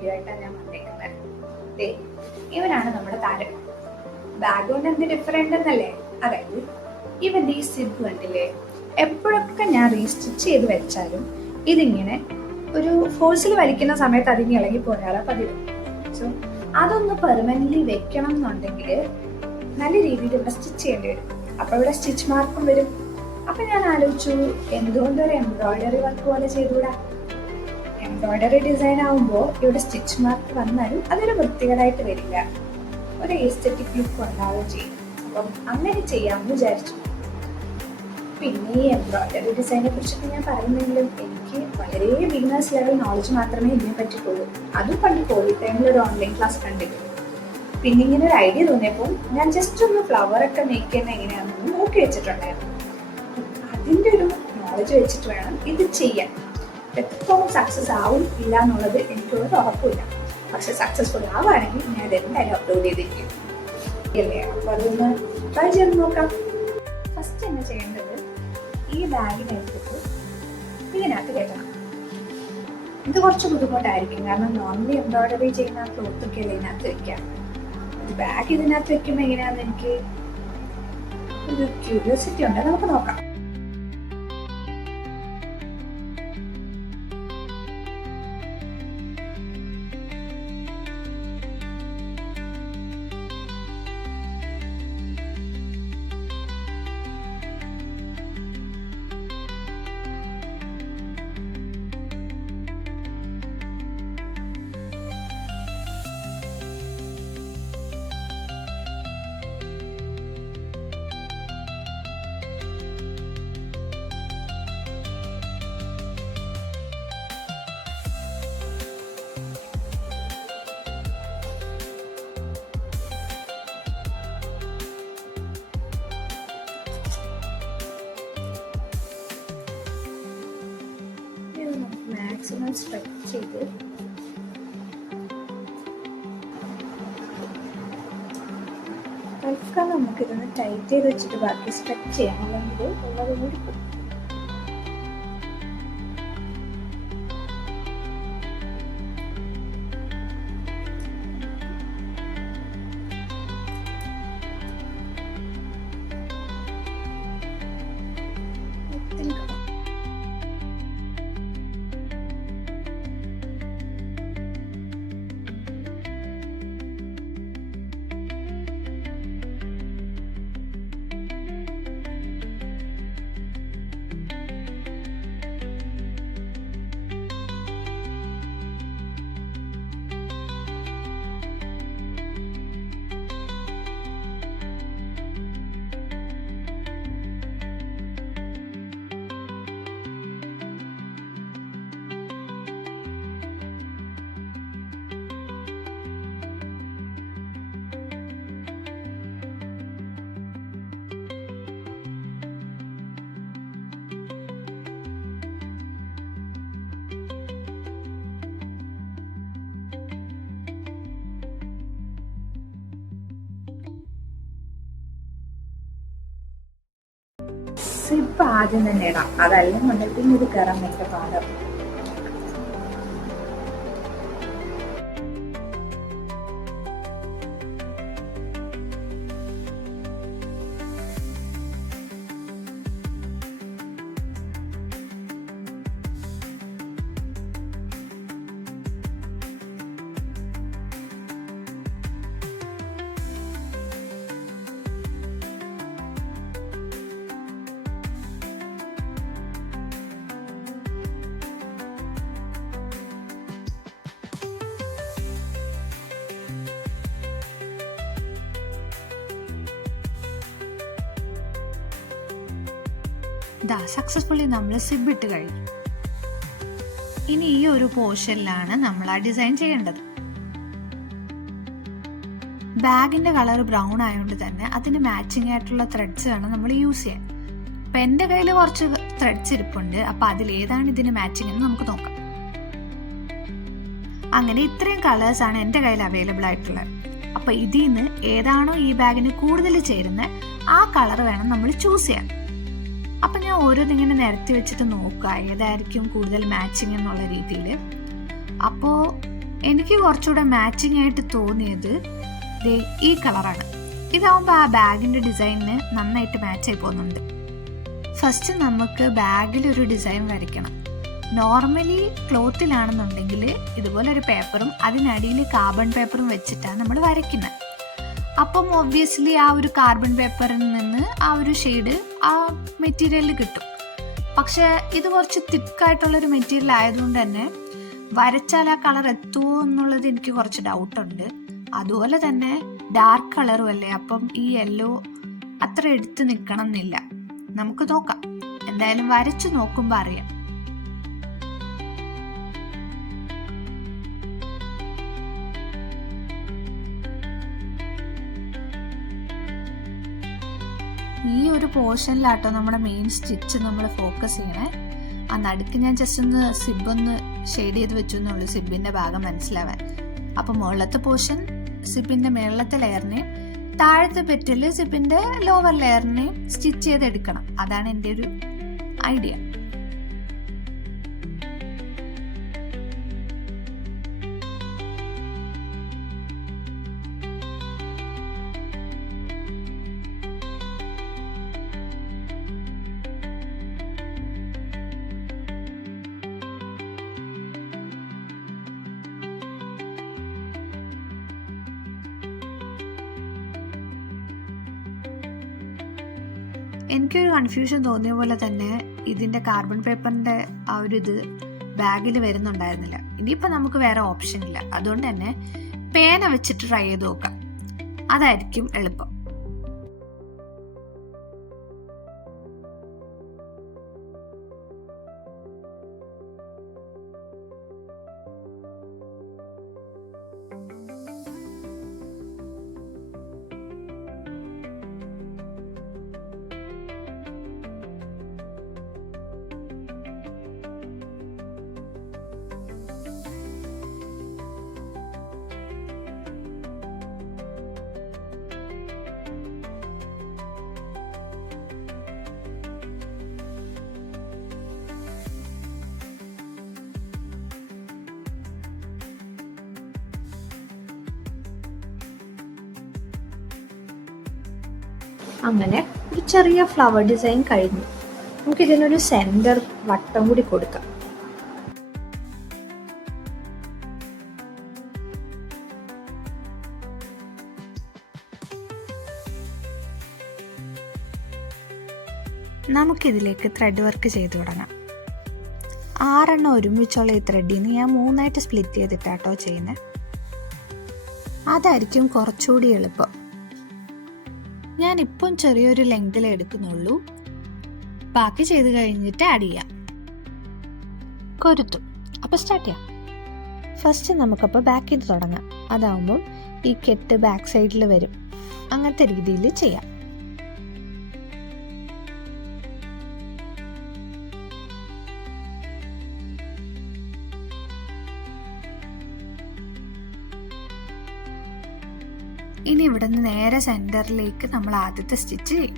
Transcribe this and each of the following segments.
Video ആയിട്ടാണ് ഞാൻ വന്നേക്കുന്നത്. ഇവനാണ് നമ്മുടെ താരം. ബാഗ് കൊണ്ട് എന്ത് ഡിഫറെന്റ് എന്നല്ലേ? അതായത് ഇവന്റെ ഈ സിബ് കണ്ടില്ലേ, എപ്പോഴൊക്കെ ഞാൻ റീസ്റ്റിച്ച് ചെയ്ത് വെച്ചാലും ഇതിങ്ങനെ ഒരു ഫോഴ്സിൽ വലിക്കുന്ന സമയത്ത് അതിന് ഇളകി പോരാളാ പതിവ്. സോ അതൊന്ന് പെർമനന്റ്ലി വെക്കണം എന്നുണ്ടെങ്കിൽ നല്ല രീതിയിൽ ഇവിടെ സ്റ്റിച്ച് ചെയ്യേണ്ടി വരും. അപ്പൊ ഇവിടെ സ്റ്റിച്ച് മാർക്കും വരും. അപ്പൊ ഞാൻ ആലോചിച്ചു, എന്തുകൊണ്ട് ഒരു എംബ്രോയിഡറി വർക്ക് പോലെ ചെയ്തുകൂടാ? എംബ്രോയിഡറി ഡിസൈൻ ആവുമ്പോൾ ഇവിടെ സ്റ്റിച്ച് മാർക്ക് വന്നാലും അതൊരു വൃത്തികേടായിട്ട് വരില്ല, ഒരു എസ്തെറ്റിക് ലുക്ക് ഉണ്ടാവുകയും ചെയ്യും. അപ്പം അങ്ങനെ ചെയ്യാമെന്ന് വിചാരിച്ചു. പിന്നെ ഈ എംബ്രോയിഡറി ഡിസൈനെ കുറിച്ചൊക്കെ ഞാൻ പറയുന്നെങ്കിലും എനിക്ക് വളരെ ബിഗിനേഴ്സ് ലെവൽ നോളജ് മാത്രമേ ഇതിനെ പറ്റിയിട്ടുള്ളൂ. അതും പണ്ട് കോവിഡ് ടൈമിൽ ഒരു ഓൺലൈൻ ക്ലാസ് കണ്ടിരുന്നു. പിന്നെ ഇങ്ങനെ ഒരു ഐഡിയ തോന്നിയപ്പോൾ ഞാൻ ജസ്റ്റ് ഒന്ന് ഫ്ലവറൊക്കെ മേക്ക് ചെയ്യുന്ന എങ്ങനെയാണെന്ന് നോക്കി വെച്ചിട്ടുണ്ടായിരുന്നു. അതിൻ്റെ ഒരു നോളജ് വെച്ചിട്ട് വേണം ഇത് ചെയ്യാൻ. എത്രത്തോളം സക്സസ് ആവും ഇല്ല എന്നുള്ളത് എനിക്കൊരു ഉറപ്പില്ല. പക്ഷെ സക്സസ്ഫുൾ ആവുകയാണെങ്കിൽ ഞാൻ അത് എന്തായാലും അപ്ലോഡ് ചെയ്തിരിക്കും അല്ലേ? അപ്പോൾ അതൊന്ന് ട്രൈ ചെയ്ത് നോക്കാം. ഫസ്റ്റ് എന്താ ചെയ്യേണ്ടത്, ഈ ബാഗിനെടുത്തിട്ട് ഇതിനകത്ത് കെട്ടണം. ഇത് കുറച്ച് ബുദ്ധിമുട്ടായിരിക്കും, കാരണം നോർമലി എംബ്രോയിഡറി ചെയ്യുന്ന ക്ലോത്തൊക്കെ അല്ലേ ഇതിനകത്ത് വെക്കാം. ബാഗ് ഇതിനകത്ത് വെക്കുമ്പോൾ എങ്ങനെയാണെന്ന് എനിക്ക് ഒരു ക്യൂരിയോസിറ്റി ഉണ്ട്. നമുക്ക് നോക്കാം. മാക്സിമം സ്ട്രെച്ച് ചെയ്ത് തൽക്കാലം നമുക്കിതൊന്ന് ടൈറ്റ് ചെയ്ത് വെച്ചിട്ട് ബാക്കി സ്ട്രെച്ച് ചെയ്യാം, അല്ലെങ്കിൽ ഉള്ളത് കൂടി പോകും. സിപ്പ് ആദ്യം തന്നെ ഇടാം, അതല്ലെന്നുണ്ടെങ്കിൽ പിന്നെ ഇത് കയറാൻ ഭയങ്കര പാടാണ്. സക്സസ്ഫുള്ളി നമ്മൾ സിബ് ഇട്ട് കഴിഞ്ഞു. ഇനി ഈ ഒരു പോർഷനിലാണ് നമ്മൾ ആ ഡിസൈൻ ചെയ്യേണ്ടത്. ബാഗിന്റെ കളർ ബ്രൗൺ ആയതുകൊണ്ട് തന്നെ അതിന് മാച്ചിങ് ആയിട്ടുള്ള ത്രെഡ്സ് വേണം നമ്മൾ യൂസ് ചെയ്യാൻ. അപ്പൊ എന്റെ കയ്യിൽ കുറച്ച് ത്രെഡ്സ് ഇരിപ്പുണ്ട്. അപ്പൊ അതിലേതാണ് ഇതിന് മാച്ചിങ് എന്ന് നമുക്ക് നോക്കാം. അങ്ങനെ ഇത്രയും കളേഴ്സ് ആണ് എന്റെ കയ്യിൽ അവൈലബിൾ ആയിട്ടുള്ളത്. അപ്പൊ ഇതിൽ നിന്ന് ഏതാണോ ഈ ബാഗിന് കൂടുതൽ ചേരുന്നത് ആ കളർ വേണം നമ്മൾ ചൂസ് ചെയ്യാൻ. അപ്പൊ ഞാൻ ഓരോന്നിങ്ങനെ നിരത്തി വെച്ചിട്ട് നോക്കുക ഏതായിരിക്കും കൂടുതൽ മാച്ചിങ് എന്നുള്ള രീതിയിൽ. അപ്പോൾ എനിക്ക് കുറച്ചുകൂടെ മാച്ചിങ് ആയിട്ട് തോന്നിയത് ഈ കളറാണ്. ഇതാവുമ്പോൾ ആ ബാഗിൻ്റെ ഡിസൈനിന് നന്നായിട്ട് മാച്ചായി പോകുന്നുണ്ട്. ഫസ്റ്റ് നമുക്ക് ബാഗിലൊരു ഡിസൈൻ വരയ്ക്കണം. നോർമലി ക്ലോത്തിലാണെന്നുണ്ടെങ്കിൽ ഇതുപോലെ ഒരു പേപ്പറും അതിനടിയിൽ കാർബൺ പേപ്പറും വെച്ചിട്ടാണ് നമ്മൾ വരയ്ക്കുന്നത്. അപ്പം ഒബ്വിയസ്ലി ആ ഒരു കാർബൺ പേപ്പറിൽ നിന്ന് ആ ഒരു ഷെയ്ഡ് ആ മെറ്റീരിയലിൽ കിട്ടും. പക്ഷെ ഇത് കുറച്ച് തിക്കായിട്ടുള്ളൊരു മെറ്റീരിയൽ ആയതുകൊണ്ട് തന്നെ വരച്ചാൽ ആ കളർ എത്തുമോ എന്നുള്ളത് എനിക്ക് കുറച്ച് ഡൗട്ടുണ്ട്. അതുപോലെ തന്നെ ഡാർക്ക് കളറും അല്ലേ, അപ്പം ഈ യെല്ലോ അത്ര എടുത്ത് നിൽക്കണം എന്നില്ല. നമുക്ക് നോക്കാം, എന്തായാലും വരച്ചു നോക്കുമ്പോൾ അറിയാം. ഈ ഒരു പോർഷനിലാട്ടോ നമ്മുടെ മെയിൻ സ്റ്റിച്ച് നമ്മൾ ഫോക്കസ് ചെയ്യണേ. ആ നടുക്ക് ഞാൻ ജസ്റ്റ് ഒന്ന് സിബൊന്ന് ഷെയ്ഡ് ചെയ്ത് വെച്ചു എന്നുള്ളൂ, സിബിന്റെ ഭാഗം മനസ്സിലാവാൻ. അപ്പം മുകളിലത്തെ പോർഷൻ സിബിന്റെ മേളത്തെ ലെയറിനെയും താഴത്തെ പെറ്റിൽ സിബിന്റെ ലോവർ ലെയറിനെയും സ്റ്റിച്ച് ചെയ്തെടുക്കണം. അതാണ് എൻ്റെ ഒരു ഐഡിയ. എനിക്കൊരു കൺഫ്യൂഷൻ തോന്നിയ പോലെ തന്നെ ഇതിൻ്റെ കാർബൺ പേപ്പറിൻ്റെ ആ ഒരു ഇത് ബാഗിൽ വരുന്നുണ്ടായിരുന്നില്ല. ഇനിയിപ്പോൾ നമുക്ക് വേറെ ഓപ്ഷൻ ഇല്ല, അതുകൊണ്ട് തന്നെ പേന വെച്ചിട്ട് ട്രൈ ചെയ്ത് നോക്കാം, അതായിരിക്കും എളുപ്പം. അങ്ങനെ ഒരു ചെറിയ ഫ്ലവർ ഡിസൈൻ കഴിഞ്ഞു. നമുക്കിതിനൊരു സെന്റർ വട്ടം കൂടി കൊടുക്കാം. നമുക്കിതിലേക്ക് ത്രെഡ് വർക്ക് ചെയ്തു തുടങ്ങാം. 6 എണ്ണം ഒരുമിച്ചുള്ള ഈ ത്രെഡിന് ഞാൻ 3ആയിട്ട് സ്പ്ലിറ്റ് ചെയ്തിട്ടാട്ടോ ചെയ്യുന്നത്. അതായിരിക്കും കുറച്ചുകൂടി എളുപ്പം. ഞാനിപ്പം ചെറിയൊരു ലെങ്തിൽ എടുക്കുന്നുള്ളൂ, ബാക്കി ചെയ്ത് കഴിഞ്ഞിട്ട് ആഡ് ചെയ്യാം. കൊരുത്തും. അപ്പോൾ സ്റ്റാർട്ട് ചെയ്യാം. ഫസ്റ്റ് നമുക്കപ്പോൾ ബാക്കിൽ നിന്ന് തുടങ്ങാം. അതാവുമ്പം ഈ കെട്ട് ബാക്ക് സൈഡിൽ വരും. അങ്ങനത്തെ രീതിയിൽ ചെയ്യാം. ഇനി ഇവിടെ നിന്ന് നേരെ സെന്ററിലേക്ക് നമ്മൾ ആദ്യത്തെ സ്റ്റിച്ച് ചെയ്യും.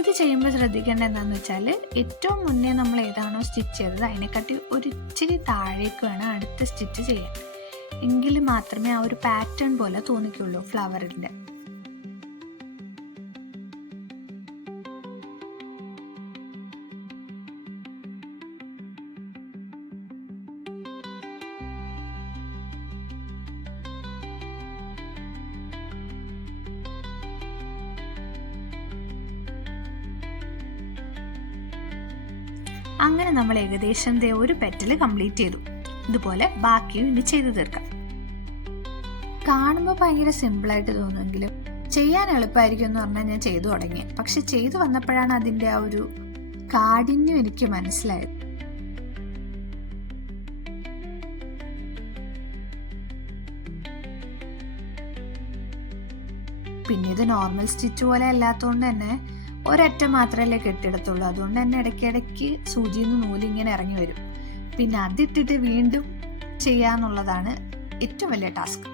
ഇത് ചെയ്യുമ്പോൾ ശ്രദ്ധിക്കേണ്ട എന്താണെന്ന് വെച്ചാൽ ഏറ്റവും മുന്നേ നമ്മൾ ഏതാണോ സ്റ്റിച്ച് ചെയ്തത് അതിനെക്കാട്ടി ഒരു ഇച്ചിരി താഴേക്ക് വേണം അടുത്ത സ്റ്റിച്ച് ചെയ്യാൻ. എങ്കിൽ മാത്രമേ ആ ഒരു പാറ്റേൺ പോലെ തോന്നിക്കുള്ളൂ ഫ്ലവറിൻ്റെ. അങ്ങനെ നമ്മൾ ഏകദേശം ഒരു പെറ്റല് കംപ്ലീറ്റ് ചെയ്തു. ഇതുപോലെ ബാക്കിയും ഇനി ചെയ്തു തീർക്കാം. കാണുമ്പോൾ ഭയങ്കര സിമ്പിളായിട്ട് തോന്നുമെങ്കിലും ചെയ്യാൻ എളുപ്പമായിരിക്കും എന്ന് പറഞ്ഞാൽ ഞാൻ ചെയ്തു തുടങ്ങി. പക്ഷെ ചെയ്തു വന്നപ്പോഴാണ് അതിൻ്റെ ആ ഒരു കാഠിന്യം എനിക്ക് മനസ്സിലായത്. പിന്നെ ഇത് നോർമൽ സ്റ്റിച്ച് പോലെ അല്ലാത്തതുകൊണ്ട് തന്നെ ഒരറ്റം മാത്രമല്ലേ കെട്ടിടത്തുള്ളൂ. അതുകൊണ്ട് തന്നെ ഇടയ്ക്കിടയ്ക്ക് സൂചിയിൽ നിന്ന് നൂലിങ്ങനെ ഇറങ്ങി വരും. പിന്നെ അതിട്ടിട്ട് വീണ്ടും ചെയ്യാന്നുള്ളതാണ് ഏറ്റവും വലിയ ടാസ്ക്.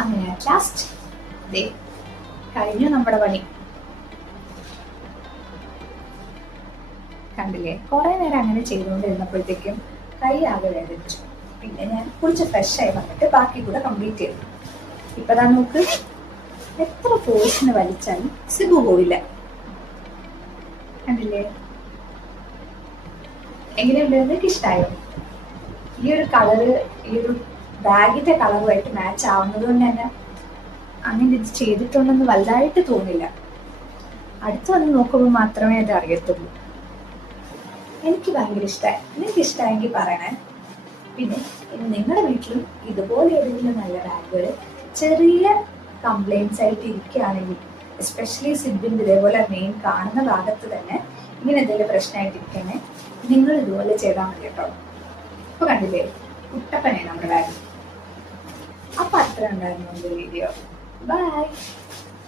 അങ്ങനെ ലാസ്റ്റ് കഴിഞ്ഞു നമ്മുടെ പണി. കണ്ടില്ലേ, കുറെ നേരം അങ്ങനെ ചെയ്തുകൊണ്ടിരുന്നപ്പോഴത്തേക്കും കൈ ആകെ വേദനിച്ചു. പിന്നെ ഞാൻ കുളിച്ച് ഫ്രഷായി വന്നിട്ട് ബാക്കി കൂടെ കംപ്ലീറ്റ് ചെയ്തു. ഇപ്പതാ നോക്ക്, എത്ര ഫോഴ്സിന് വലിച്ചാലും സിബു പോയില്ല. കണ്ടില്ലേ, എങ്ങനെയുണ്ട്? നിങ്ങൾക്ക് ഇഷ്ടമായോ? ഈ ഒരു കളറ് ഈ ഒരു ബാഗിന്റെ കളറുമായിട്ട് മാച്ച് ആവുന്നത് കൊണ്ട് തന്നെ അങ്ങനെ ഇത് ചെയ്തിട്ടുണ്ടെന്ന് വലുതായിട്ട് തോന്നില്ല. അടുത്ത് വന്ന് നോക്കുമ്പോൾ മാത്രമേ അത് അറിയത്തുള്ളൂ. എനിക്ക് ഭയങ്കര ഇഷ്ടമായി. നിങ്ങൾക്ക് ഇഷ്ടമായെങ്കിൽ പറയണേ. പിന്നെ നിങ്ങളുടെ വീട്ടിലും ഇതുപോലെ ഏതെങ്കിലും നല്ല ബാഗുകൾ ചെറിയ കംപ്ലൈൻറ്റ്സ് ആയിട്ട് ഇരിക്കുകയാണെങ്കിൽ, എസ്പെഷ്യലി സിബിൻ്റെ ഇതേപോലെ മെയിൻ കാണുന്ന ഭാഗത്ത് തന്നെ ഇങ്ങനെ എന്തെങ്കിലും പ്രശ്നമായിട്ടിരിക്കണേ, നിങ്ങൾ ഇതുപോലെ ചെയ്താൽ മതി കേട്ടോ. അപ്പോൾ കണ്ടില്ലേ, കുട്ടപ്പനെ നമ്മുടെ ബാഗ്. അപ്പോൾ അത്ര ഉണ്ടായിരുന്നു വീഡിയോ. ബൈ.